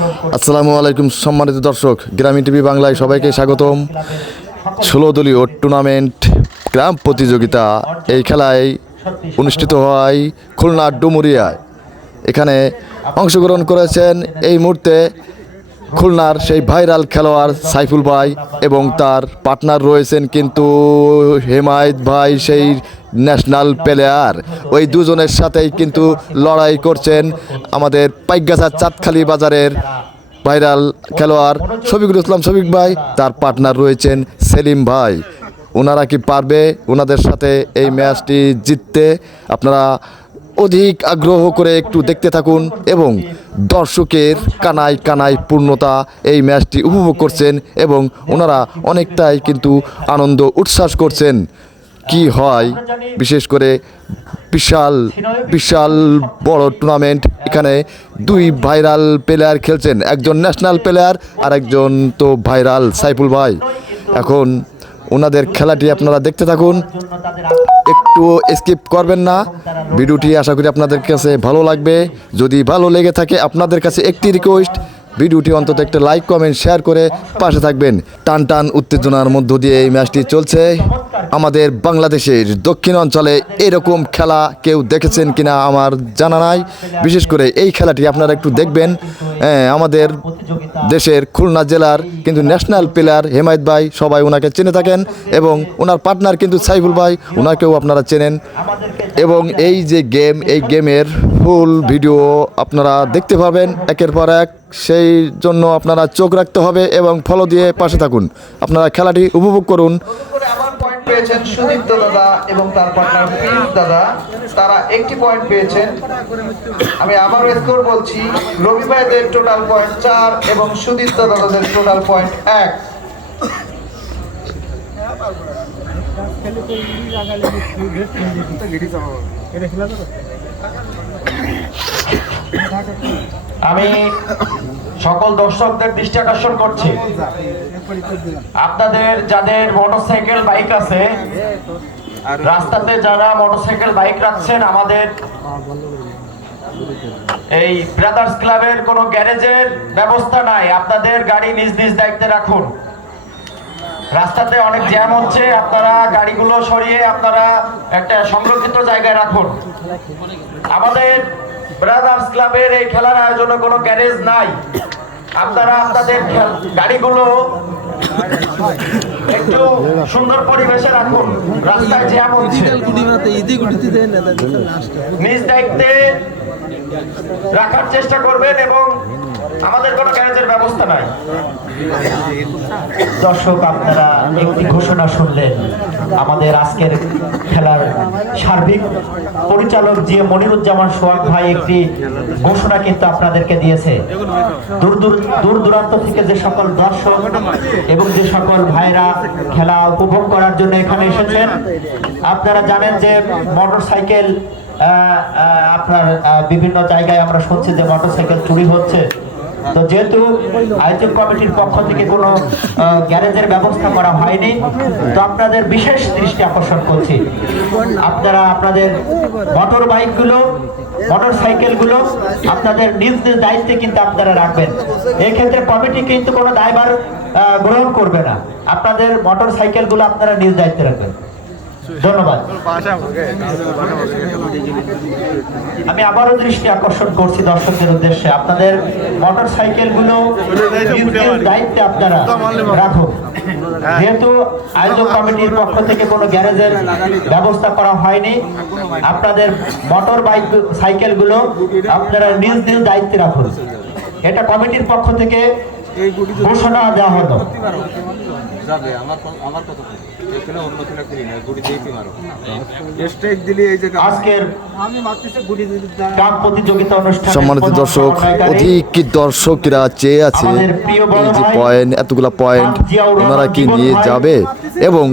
আসসালামু আলাইকুম সম্মানিত দর্শক, গ্রামীণ টিভি বাংলায় সবাইকে স্বাগতম। ষোলো দলীয় টুর্নামেন্ট, গ্রাম প্রতিযোগিতা, এই খেলায় অনুষ্ঠিত হয় খুলনা ডুমুরিয়ায়। এখানে অংশগ্রহণ করেছেন এই মুহূর্তে খুলনার সেই ভাইরাল খেলোয়াড় সাইফুল ভাই এবং তার পার্টনার রয়েছেন কিন্তু হেমায়ত ভাই, সেই ন্যাশনাল প্লেয়ার। ওই দুজনের সাথেই কিন্তু লড়াই করছেন আমাদের পাইকগাছা চাঁদখালি বাজারের ভাইরাল খেলোয়াড় শফিকুল ইসলাম শফিক ভাই, তার পার্টনার রয়েছেন সেলিম ভাই। ওনারা কি পারবে? ওনাদের সাথে এই ম্যাচটি জিততে আপনারা অধিক আগ্রহ করে একটু দেখতে থাকুন এবং দর্শকের কানায় কানায় পূর্ণতা এই ম্যাচটি উপভোগ করছেন এবং ওনারা অনেকটাই কিন্তু আনন্দ, উচ্ছ্বাস করছেন। কি হয়? বিশেষ করে বিশাল বিশাল বড় টুর্নামেন্ট এখানে দুই ভাইরাল প্লেয়ার খেলছেন। একজন ন্যাশনাল প্লেয়ার আর একজন তো ভাইরাল সাইফুল ভাই। এখন ওনাদের খেলাটি আপনারা দেখতে থাকুন। একটু স্কিপ করবেন না। ভিডিওটি আশা করি আপনাদের কাছে ভালো লাগবে। যদি ভালো লেগে থাকে, আপনাদের কাছে একটি রিকোয়েস্ট ভিডিওটি অন্তত একটা লাইক কমেন্ট শেয়ার করে পাশে থাকবেন। টান টান উত্তেজনার মধ্য দিয়ে এই ম্যাচটি চলছে। আমাদের বাংলাদেশের দক্ষিণ অঞ্চলে এরকম খেলা কেউ দেখেছেন কিনা আমার জানা নাই। বিশেষ করে এই খেলাটি আপনারা একটু দেখবেন। হ্যাঁ, আমাদের দেশের খুলনা জেলার কিন্তু ন্যাশনাল প্লেয়ার হেমায়ত ভাই সবাই ওনাকে চেনে থাকেন এবং ওনার পার্টনার কিন্তু সাইফুল ভাই ওনাকেও আপনারা চেনেন। এবং এই যে গেম এই গেমের ফুল ভিডিও আপনারা দেখতে পাবেন একের পর এক। সেই জন্য আপনারা চোখ রাখতে হবে এবং ফলো দিয়ে পাশে থাকুন। আপনারা খেলাটি উপভোগ করুন। পেয়েছেন সুদীপ্ত দাদা এবং তার পার্টনার প্রিন্স দাদা, তারা একটি পয়েন্ট পেয়েছেন। আমি আবার স্কোর বলছি, রবি ভাইদের টোটাল পয়েন্ট চার এবং সুদীপ্ত দাদাদের টোটাল পয়েন্ট এক। আমি সকল দর্শকদের দৃষ্টি আকর্ষণ করছি। আপনাদের যাদের মোটরসাইকেল, বাইক আছে, রাস্তাতে যারা মোটরসাইকেল, বাইক রাখছেন, আমাদের এই ব্রাদার্স ক্লাবের কোনো গ্যারেজের ব্যবস্থা নাই। আপনাদের গাড়ি নিজ নিজ দায়িত্বে রাখুন। রাস্তাতে অনেক জ্যাম হচ্ছে, আপনারা গাড়িগুলো সরিয়ে আপনারা একটা সংরক্ষিত জায়গায় রাখুন। আমাদের ব্রাদার্স ক্লাবের এই খেলার আয়োজনে কোনো গ্যারেজ নাই। আপনারা আপনাদের গাড়িগুলো একটু সুন্দর পরিবেশে রাখুন। রাস্তায় জ্যাম হচ্ছে। নিজ দায়িত্বে রাখার চেষ্টা করবেন এবং আমাদের কোনো ব্যবস্থা নাই। দর্শক, আপনারা একটি ঘোষণা শুনলেন। আমাদের আজকের খেলার সার্বিক পরিচালক যে মনিরুজ্জামান সোহাগ ভাই একটি ঘোষণা কিন্তু আপনাদেরকে দিয়েছে। দূর দূর দূর দূরান্ত থেকে যে সকল দর্শক এবং যে সকল ভাইরা খেলা উপভোগ করার জন্য এখানে এসেছেন, আপনারা জানেন যে মোটর সাইকেল আপনার বিভিন্ন জায়গায় আমরা শুনছি যে মোটর সাইকেল চুরি হচ্ছে। তো যেহেতু আয়োজক কমিটির পক্ষ থেকে কোনো গ্যারেজের ব্যবস্থা করা হয়নি, তো আপনাদের বিশেষ দৃষ্টি আকর্ষণ করছি। আপনারা আপনাদের মোটর বাইকগুলো মোটর সাইকেলগুলো আপনাদের নিজ নিজ দায়িত্বে কিন্তু আপনারা রাখবেন। এক্ষেত্রে কমিটি কিন্তু কোনো দায়ভার গ্রহণ করবে না। আপনাদের মোটর সাইকেলগুলো আপনারা নিজ দায়িত্বে রাখবেন। ধন্যবাদ। আমি আবারও দৃষ্টি আকর্ষণ করছি দর্শকদের উদ্দেশ্যে। আপনাদের মোটর সাইকেলগুলো দায়িত্বে আপনারা রাখুন। যেহেতু আয়োজক কমিটির পক্ষ থেকে কোনো গ্যারেজের ব্যবস্থা করা হয়নি, আপনাদের মোটর বাইক সাইকেলগুলো আপনারা নিজ নিজ দায়িত্বে রাখুন। এটা কমিটির পক্ষ থেকে ঘোষণা দেওয়া হলো। যাবে আমার আমার কথা এখানে অন্য খেলা খেলি না গুড়ি দিয়েছি মারো। স্ট্রাইক দিলি এই যে আজকের আমি ভাবতেছি গুড়ি দিতে প্রতিযোগিতা অনুষ্ঠান সম্মানিত দর্শক অধিক কি দর্শকরা চেয়ে আছে এই যে পয়েন্ট এতগুলা পয়েন্ট ওনারা কি নিয়ে যাবে? এবং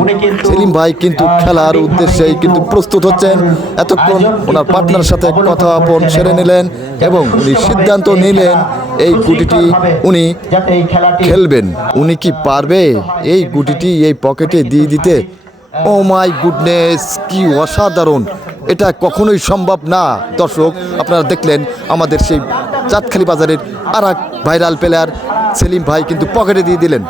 সেলিম ভাই কিন্তু খেলার উদ্দেশ্যেই কিন্তু প্রস্তুত হচ্ছেন। এতক্ষণ ওনার পার্টনার সাথে কথা আপন সেরে নিলেন এবং উনি সিদ্ধান্ত নিলেন এই গুটিটি উনি খেলবেন। উনি কি পারবে? এই গুটিটি এই পকেটে দিয়ে দিতে? ও মাই গুডনেস কি অসাধারণ। এটা কখনোই সম্ভব না। দর্শক আপনারা দেখলেন আমাদের সেই চাঁদখালি বাজারের আর এক ভাইরাল প্লেয়ার সেলিম ভাই কিন্তু পকেটে দিয়ে দিলেন।